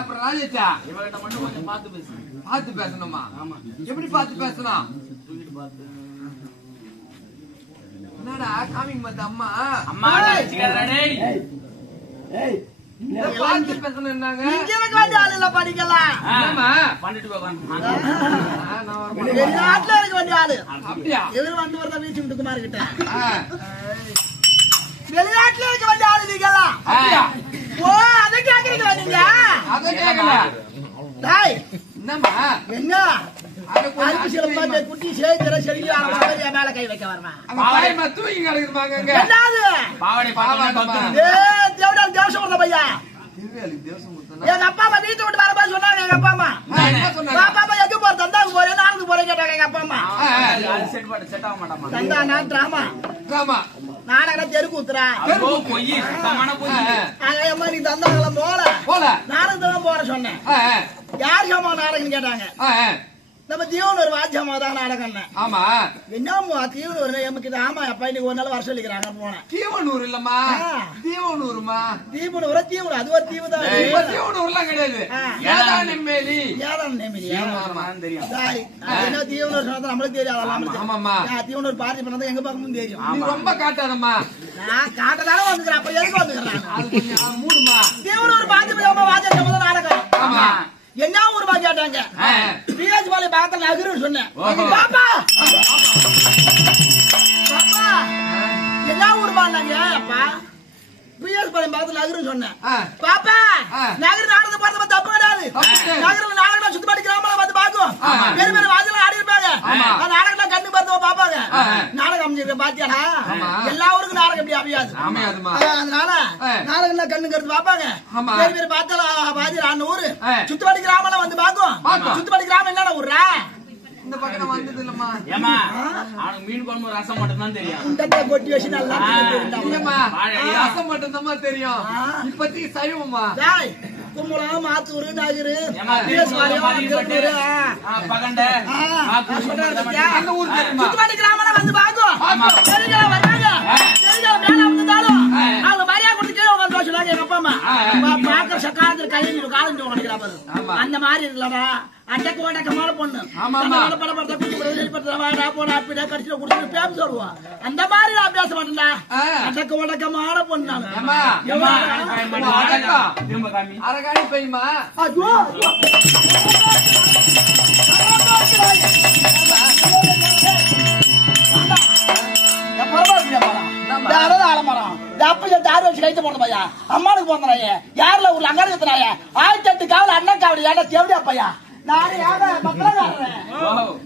அப்புறம் ராஜேஷா இவகிட்ட மட்டும் கொஞ்சம் பார்த்து பேசு. பார்த்து பேசணுமா? ஆமா. எப்படி பார்த்து பேசணும்? தூக்கிட்டு பார்த்து. என்னடா காமிங் மத்த அம்மா அம்மா நினைச்சுக்கிறா டேய். பார்த்து பேசணும்னாங்க. எனக்கு வந்து ஆள் இல்ல படிக்கலாம். ஆமா பண்ணிட்டு போவாங்க. வெளிநாட்டுல இருக்க வேண்டிய ஆளு. அப்படியா? எதிர் வந்து வரத வீச்சு விட்டுக்குமார் கிட்ட. வெளிநாட்டுல இருக்க வேண்டிய ஆளு நீங்கலாம். அப்படியா? ஓ அத கேக்குறீங்க நீங்க? அத கேக்கல. டேய் என்னம்மா? என்ன? அதுக்கு சில பாட்டு குட்டி சேய்தற செடியா அவரே மேல கை வைக்க வரமா. அந்த பாயமா தூக்கி கிடக்குறாங்க அங்க. என்னது? பாவடை பாவடை. ஏய் தேவடா தேவசம் வந்த பையா. திருவேலி தேவசம் முத்தனா. எங்க அப்பா அம்மா வீட்டு விட்டு வரப்ப சொன்னாங்க எங்க அப்பா அம்மா. என்ன சொன்னாங்க? பாப்பா அப்பா எங்க போற தந்தாக்கு போறே நானுக்கு போறே கேட்டாங்க எங்க அப்பா அம்மா. அது செட் ஆக மாட்டாமா. தந்தா நான் டிராமா. ஆமா. நாடக தெருக்கு ஊத்துறா. அப்போ போய் தமான போய். அம்மா நீ தந்தாங்கள போல நாடகத்தான் போற சொன்னேன். யார் ஜாமா நாடகம் கேட்டாங்க. நம்ம தீவனூர் வாத்தியமா தான் நாடகம். ஆமா. என்னம்மா தீவனூர் எமக்கு ஆமா அப்பா இன்னைக்கு ஒரு நாள் வர சொல்லிக்கிறாங்க போனேன். தீவனூர் இல்லம்மா, தீவனூர்மா. தீவனூர் தீவனூர் அது ஒரு தீவு தான். தீவனூர்லாம் கிடையாது. ஏதான் நெம்மேலி. ஏதான் நெம்மேலி. தெரியும். என்ன தீவனூர் சொன்னா நம்மளுக்கு தெரியாது. ஆமாமா. தீவனூர் பார்ட்டி பண்ணது எங்க பக்கமும் தெரியும். நீ ரொம்ப காட்டாதம்மா. நான் காட்டதால வந்துக்கிறேன். அப்ப எதுக்கு வந்துக்கிறேன்? அது கொஞ்சம் மூடுமா. தீவனூர் பார்ட்டி பண்ணாம வாத்தியம் நாடகம். ஆமா. என்ன ஊருமா கேட்டாங்க. பிஎஸ் பாலி பக்கத்துல நகருன்னு சொன்னேன். பாப்பா பாப்பா என்ன ஊருமாங்க அப்பா பிஎஸ் பாலி பக்கத்துல நகருன்னு சொன்னேன். பாப்பா நகர் நாடகத்தை பார்த்த தப்பு கிடையாது. நகரில் நாடகம் சுத்தி பாட்டி கிராமம் வந்து பாக்கும். பெரிய பெரிய வாதியம் ஆடி இருப்பாங்க. நாடகம் கண்ணு பார்த்து பாப்பாங்க. நாடகம் அமைஞ்சிருக்க பாத்தியாடா. எல்லா ஊருக்கும் நாடகம் எப்படி அமையாது. அதனால நாடகம் கண்ணு கருத்து பாப்பாங்க. பெரிய பெரிய பார்த்தால வாதியம் ஆடின ஊரு சுத்துவாடி கிராமம் வந்து பாக்கும். சுத்துவாடி கிராமம் என்னடா ஊர்ரா? இந்த பக்கம் வந்தது இல்லம்மா. ஏமா அவனுக்கு மீன் குழம்பு ரசம் மட்டும் தான் தெரியும். இந்த கொட்டி வச்சு நல்லா இல்லம்மா, ரசம் மட்டும் தான் தெரியும். இப்போதைக்கு சைவம்மா. டேய் கும்பலாம் மாத்தூரு நகரு பகண்ட அந்த ஊர் தெரியுமா? சுத்துவாடி கிராமம் வந்து பாக்கும். தெரிஞ்சா வராங்க. தெரிஞ்சா மேல வந்தாலும் அவங்க மரியா கொடுத்து கீழே உட்கார்ந்து சொல்றாங்க எங்க அப்பா அம்மா. பாக்க சக்காலத்துல கையில காலஞ்சு உட்காந்துக்கிறா பாரு. அந்த மாதிரி இல்லடா. அட்டக்கு வடக்கமான பொண்ணு. படப்படத்தை குடிச்சு வாடா போடா அப்படியே கடிச்சு குடிச்சு பேச சொல்லுவா. அந்த மாதிரி நான் பேச மாட்டேன்டா. அட்டக்கு வடக்கமான பொண்ணு அரகாணி பையமா. அம்மானுக்கு போனாயே யாருல ஊர்ல அங்காடி இருக்கிறாய 1008 காவல் அண்ணன் காவல் ஏடா தேவடியா பையா. நானே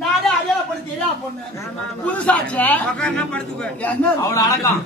நானே அடையாள பண்ணி தெரியா பொண்ணு புதுசாச்சு அவ்வளவு அழகம்.